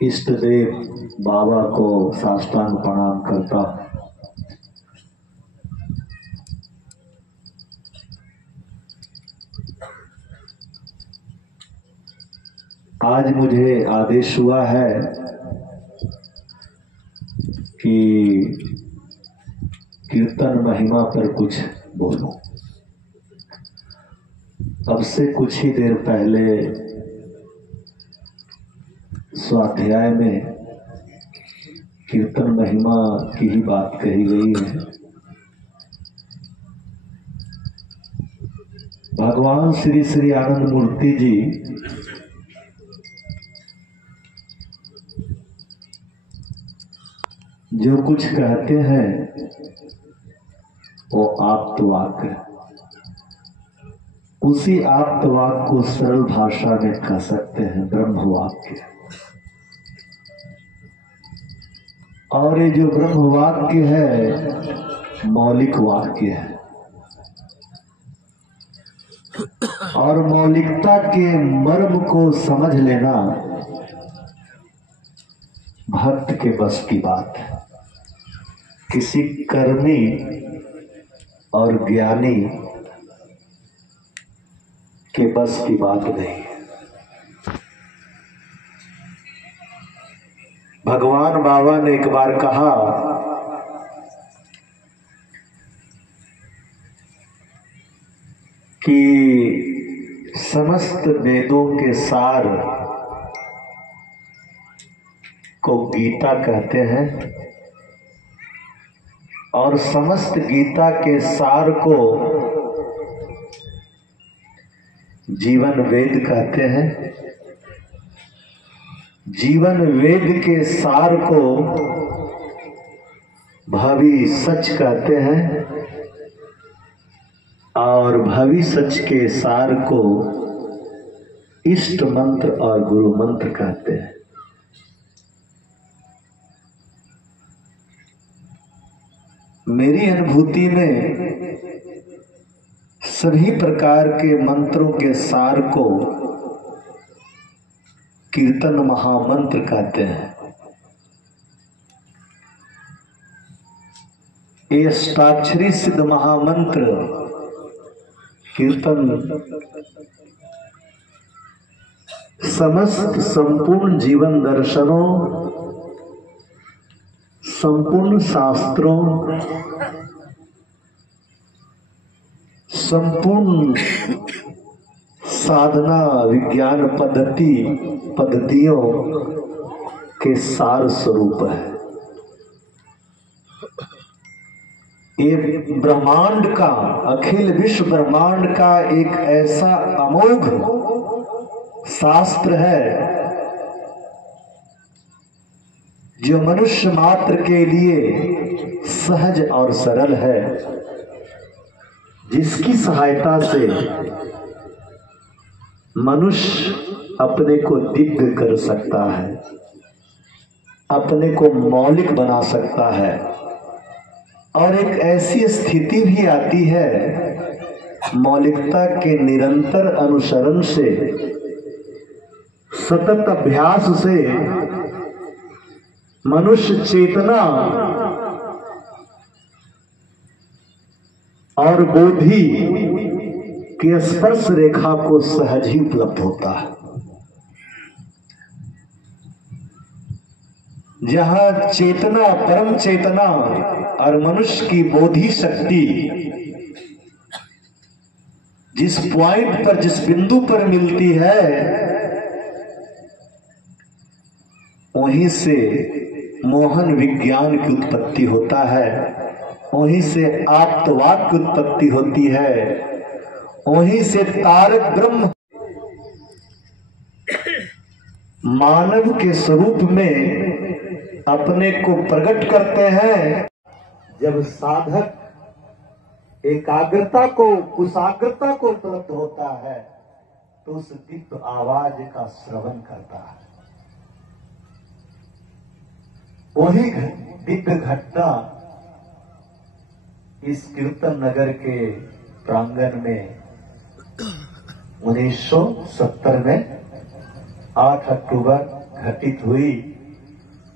इष्ट देव बाबा को साष्टांग प्रणाम करता। आज मुझे आदेश हुआ है कि कीर्तन महिमा पर कुछ बोलूं। अब से कुछ ही देर पहले स्वाध्याय में कीर्तन महिमा की ही बात कही गई है। भगवान श्री श्री आनंद मूर्ति जी जो कुछ कहते हैं वो आप्तवाक है। उसी आप्तवाक को सरल भाषा में कह सकते हैं ब्रह्मवाक्य। और ये जो ब्रह्मवाक्य है मौलिक वाक्य है, और मौलिकता के मर्म को समझ लेना भक्त के बस की बात है। किसी कर्मी और ज्ञानी के बस की बात नहीं है। भगवान बाबा ने एक बार कहा कि समस्त वेदों के सार को गीता कहते हैं और समस्त गीता के सार को जीवन वेद कहते हैं। जीवन वेद के सार को भावी सच कहते हैं और भावी सच के सार को इष्ट मंत्र और गुरु मंत्र कहते हैं। मेरी अनुभूति में सभी प्रकार के मंत्रों के सार को कीर्तन महामंत्र कहते हैं। ये अष्टाक्षरी सिद्ध महामंत्र कीर्तन समस्त संपूर्ण जीवन दर्शनों, संपूर्ण शास्त्रों, संपूर्ण साधना विज्ञान पद्धतियों के सार स्वरूप है। ये ब्रह्मांड का, अखिल विश्व ब्रह्मांड का एक ऐसा अमोघ शास्त्र है जो मनुष्य मात्र के लिए सहज और सरल है, जिसकी सहायता से मनुष्य अपने को दिव्य कर सकता है, अपने को मौलिक बना सकता है। और एक ऐसी स्थिति भी आती है मौलिकता के निरंतर अनुसरण से, सतत अभ्यास से मनुष्य चेतना और बोधि की स्पर्श रेखा को सहज ही उपलब्ध होता है। जहां चेतना, परम चेतना और मनुष्य की बोधि शक्ति जिस पॉइंट पर, जिस बिंदु पर मिलती है, वहीं से मोहन विज्ञान की उत्पत्ति होता है, वहीं से आप्तवाक की उत्पत्ति होती है, वहीं से तारक ब्रह्म मानव के स्वरूप में अपने को प्रकट करते हैं। जब साधक एकाग्रता को, कुशाग्रता को उपलब्ध होता है तो उस दिव्य आवाज का श्रवण करता है। वही दिव्य घटना इस कीर्तन नगर के प्रांगण में 1970 में 8 अक्टूबर घटित हुई,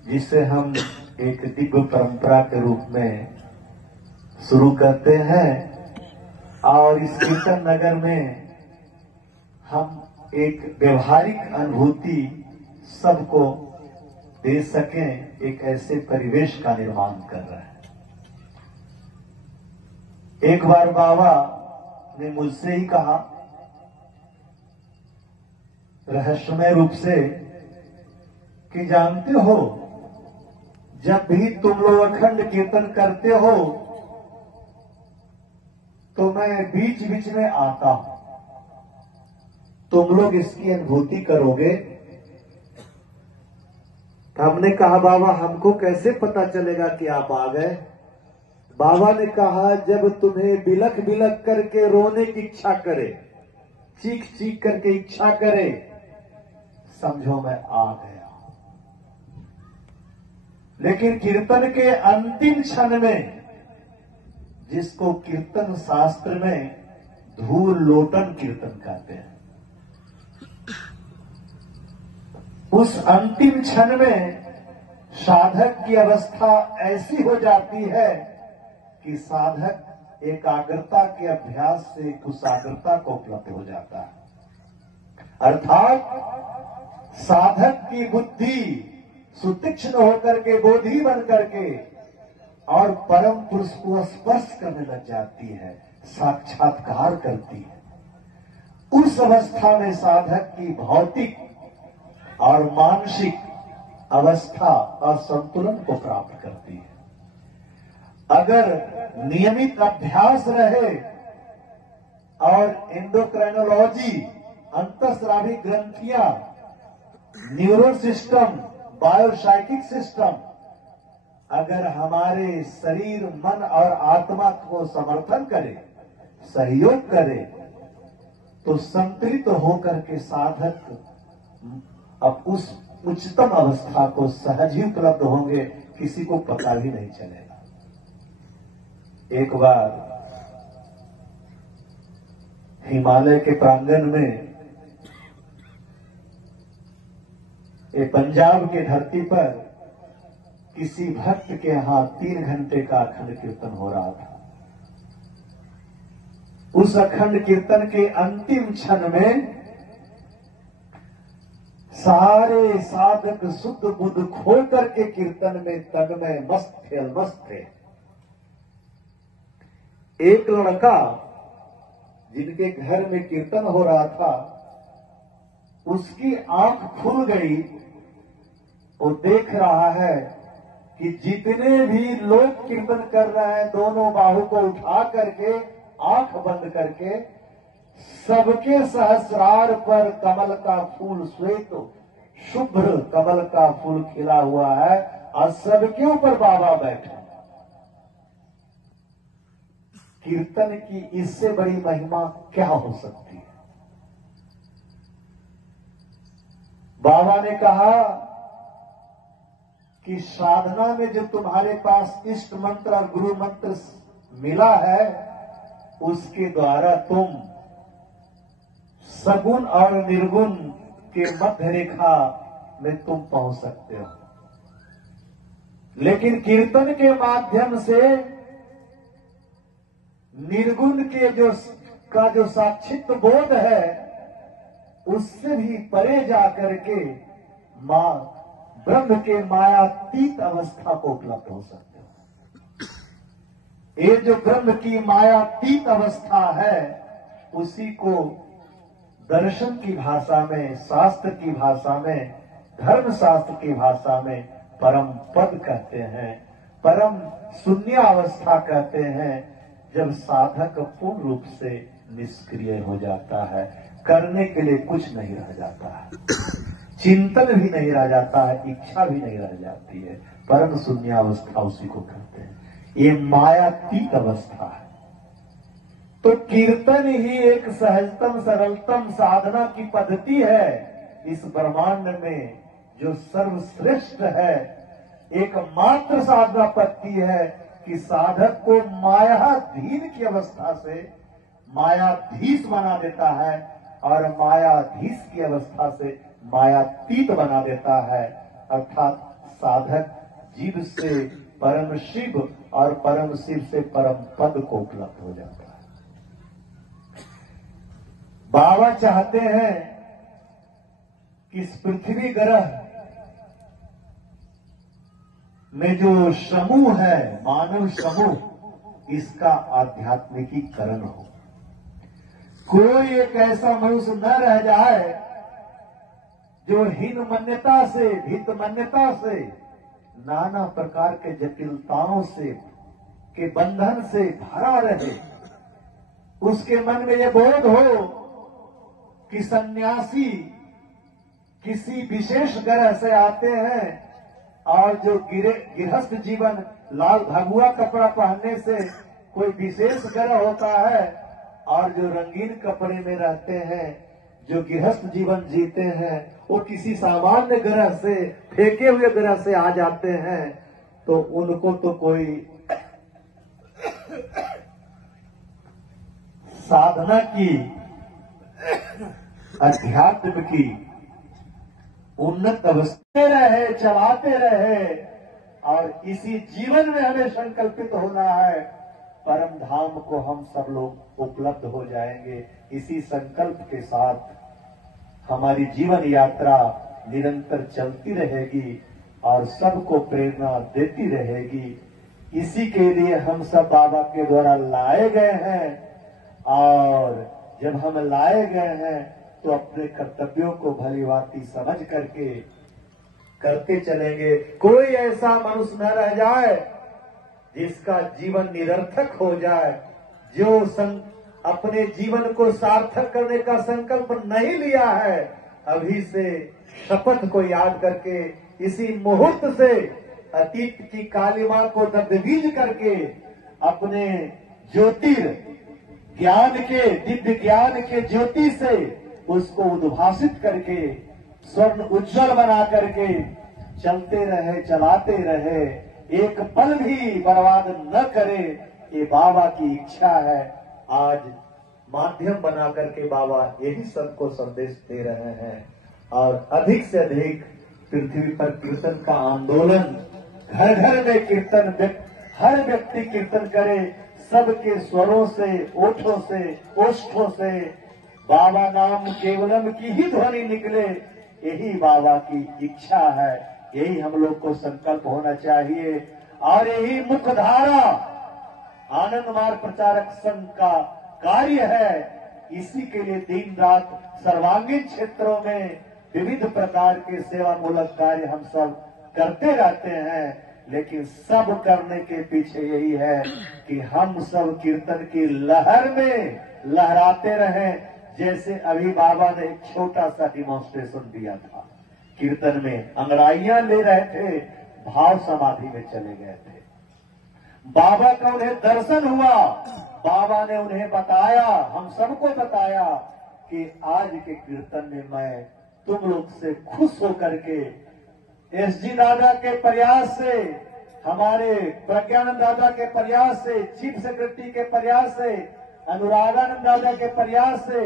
जिसे हम एक दिव्य परंपरा के रूप में शुरू करते हैं और इस कीर्तन नगर में हम एक व्यवहारिक अनुभूति सबको दे सकें, एक ऐसे परिवेश का निर्माण कर रहे हैं। एक बार बाबा ने मुझसे ही कहा रहस्यमय रूप से कि जानते हो, जब भी तुम लोग अखंड कीर्तन करते हो तो मैं बीच बीच में आता हूं, तुम लोग इसकी अनुभूति करोगे। हमने कहा बाबा हमको कैसे पता चलेगा कि आप आ गए? बाबा ने कहा जब तुम्हें बिलख बिलख करके रोने की इच्छा करे, चीख चीख करके इच्छा करे, समझो मैं आ गया। लेकिन कीर्तन के अंतिम क्षण में, जिसको कीर्तन शास्त्र में धूल लोटन कीर्तन कहते हैं, उस अंतिम क्षण में साधक की अवस्था ऐसी हो जाती है कि साधक एकाग्रता के अभ्यास से कुशाग्रता को उपलब्ध हो जाता है। अर्थात साधक की बुद्धि सुतीक्ष्ण होकर के, बोधि बन करके और परम पुरुष को स्पर्श करने लग जाती है, साक्षात्कार करती है। उस अवस्था में साधक की भौतिक और मानसिक अवस्था असंतुलन को प्राप्त करती है। अगर नियमित अभ्यास रहे और एंडोक्राइनोलॉजी, अंतःस्रावी ग्रंथियां, न्यूरो सिस्टम, बायोसाइकिक सिस्टम अगर हमारे शरीर, मन और आत्मा को समर्थन करे, सहयोग करे, तो संतुलित होकर के साधक अब उस उच्चतम अवस्था को सहज ही उपलब्ध होंगे, किसी को पता भी नहीं चलेगा। एक बार हिमालय के प्रांगण में, ये पंजाब के धरती पर किसी भक्त के यहां 3 घंटे का अखंड कीर्तन हो रहा था। उस अखंड कीर्तन के अंतिम क्षण में सारे साधक शुद्ध बुद्ध खो करके कीर्तन में तन्मय मस्त थे, अलमस्त थे। एक लड़का जिनके घर में कीर्तन हो रहा था, उसकी आंख खुल गई। वो देख रहा है कि जितने भी लोग कीर्तन कर रहे हैं, दोनों बाहु को उठा करके, आंख बंद करके, सबके सहस्रार पर कमल का फूल, श्वेत शुभ्र कमल का फूल खिला हुआ है और सबके ऊपर बाबा बैठे। कीर्तन की इससे बड़ी महिमा क्या हो सकती है? बाबा ने कहा कि साधना में जो तुम्हारे पास इष्ट मंत्र और गुरु मंत्र मिला है, उसके द्वारा तुम सगुण और निर्गुण के मध्य रेखा में तुम पहुंच सकते हो। लेकिन कीर्तन के माध्यम से निर्गुण के जो साक्षित्व बोध है, उससे भी परे जाकर के मां ब्रह्म के मायातीत अवस्था को उपलब्ध हो सकते हो। ये जो ब्रह्म की मायातीत अवस्था है, उसी को दर्शन की भाषा में, शास्त्र की भाषा में, धर्म शास्त्र की भाषा में परम पद कहते हैं, परम शून्य अवस्था कहते हैं। जब साधक पूर्ण रूप से निष्क्रिय हो जाता है, करने के लिए कुछ नहीं रह जाता है, चिंतन भी नहीं रह जाता है, इच्छा भी नहीं रह जाती है, परम शून्य अवस्था उसी को कहते हैं। ये मायातीत अवस्था है। तो कीर्तन ही एक सहजतम सरलतम साधना की पद्धति है इस ब्रह्मांड में, जो सर्वश्रेष्ठ है। एकमात्र साधना पद्धति है कि साधक को मायाधीन की अवस्था से मायाधीश बना देता है और मायाधीश की अवस्था से मायातीत बना देता है। अर्थात साधक जीव से परम शिव और परम शिव से परम पद को उपलब्ध हो जाता है। बाबा चाहते हैं कि इस पृथ्वी ग्रह में जो समूह है, मानव समूह, इसका आध्यात्मिकीकरण हो। कोई एक ऐसा मनुष्य न रह जाए जो हीन मान्यता से, भीत मान्यता से, नाना प्रकार के जटिलताओं से के बंधन से भरा रहे। उसके मन में यह बोध हो कि सन्यासी किसी विशेष ग्रह से आते हैं और जो गृहस्थ जीवन लाल भगुआ कपड़ा पहनने से कोई विशेष ग्रह होता है, और जो रंगीन कपड़े में रहते हैं, जो गृहस्थ जीवन जीते हैं, वो किसी सामान्य ग्रह से, फेंके हुए ग्रह से आ जाते हैं। तो उनको तो कोई साधना की, अध्यात्म की उन्नत अवस्था रहे, चलाते रहे, और इसी जीवन में हमें संकल्पित होना है, परम धाम को हम सब लोग उपलब्ध हो जाएंगे। इसी संकल्प के साथ हमारी जीवन यात्रा निरंतर चलती रहेगी और सबको प्रेरणा देती रहेगी। इसी के लिए हम सब बाबा के द्वारा लाए गए हैं, और जब हम लाए गए हैं तो अपने कर्तव्यों को भलीभांति समझ करके करते चलेंगे। कोई ऐसा मनुष्य न रह जाए जिसका जीवन निरर्थक हो जाए, जो अपने जीवन को सार्थक करने का संकल्प नहीं लिया है, अभी से शपथ को याद करके इसी मुहूर्त से अतीत की कालिमा को दग्धबीज करके अपने ज्योतिर ज्ञान के, दिव्य ज्ञान के ज्योति से उसको उद्भासित करके स्वर्ण उज्जवल बना करके चलते रहे, चलाते रहे, एक पल भी बर्बाद न करे, ये बाबा की इच्छा है। आज माध्यम बना करके बाबा यही सबको संदेश दे रहे हैं, और अधिक से अधिक पृथ्वी पर कीर्तन का आंदोलन, घर घर में कीर्तन, हर व्यक्ति कीर्तन करे, सबके स्वरों से, ओठों से, ओष्ठों से बाबा नाम केवलम की ही ध्वनि निकले, यही बाबा की इच्छा है। यही हम लोग को संकल्प होना चाहिए, और यही मुख्यधारा आनंद मार्ग प्रचारक संघ का कार्य है। इसी के लिए दिन रात सर्वांगीण क्षेत्रों में विविध प्रकार के सेवामूलक कार्य हम सब करते रहते हैं, लेकिन सब करने के पीछे यही है कि हम सब कीर्तन की लहर में लहराते रहें। जैसे अभी बाबा ने एक छोटा सा डिमॉन्स्ट्रेशन दिया था, कीर्तन में अंगड़ाइयां ले रहे थे, भाव समाधि में चले गए थे। बाबा का उन्हें दर्शन हुआ, बाबा ने उन्हें बताया, हम सबको बताया कि आज के कीर्तन में मैं तुम लोग से खुश होकर के एसजी दादा के प्रयास से, हमारे प्रज्ञानंद दादा के प्रयास से, चीफ सेक्रेटरी के प्रयास से, अनुरागानंद दादा के प्रयास से,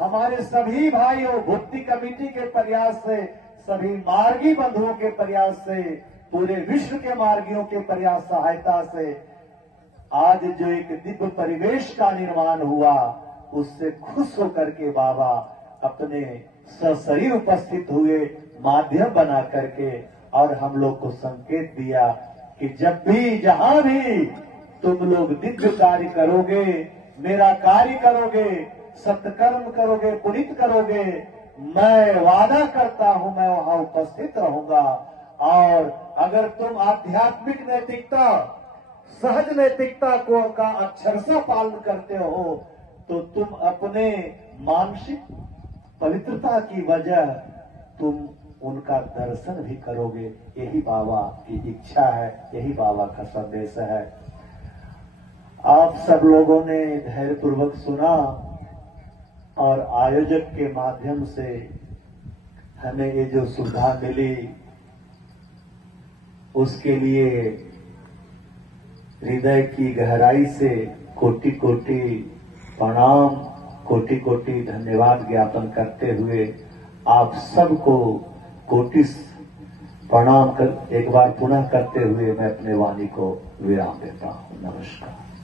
हमारे सभी भाइयों भक्ति कमेटी के प्रयास से, सभी मार्गी बंधुओं के प्रयास से, पूरे विश्व के मार्गियों के प्रयास सहायता से आज जो एक दिव्य परिवेश का निर्माण हुआ, उससे खुश होकर के बाबा अपने सशरीर उपस्थित हुए, माध्यम बना करके, और हम लोग को संकेत दिया कि जब भी जहां भी तुम लोग दिव्य कार्य करोगे, मेरा कार्य करोगे, सत्कर्म करोगे, पुनीत करोगे, मैं वादा करता हूं मैं वहां उपस्थित रहूंगा। और अगर तुम आध्यात्मिक नैतिकता, सहज नैतिकता को का अक्षरशः पालन करते हो, तो तुम अपने मानसिक पवित्रता की वजह तुम उनका दर्शन भी करोगे। यही बाबा की इच्छा है, यही बाबा का संदेश है। आप सब लोगों ने धैर्यपूर्वक सुना, और आयोजक के माध्यम से हमें ये जो सुविधा मिली, उसके लिए हृदय की गहराई से कोटि कोटि प्रणाम कोटि कोटि धन्यवाद ज्ञापन करते हुए आप सबको कोटि प्रणाम कर एक बार पुनः करते हुए मैं अपने वाणी को विराम देता हूं। नमस्कार।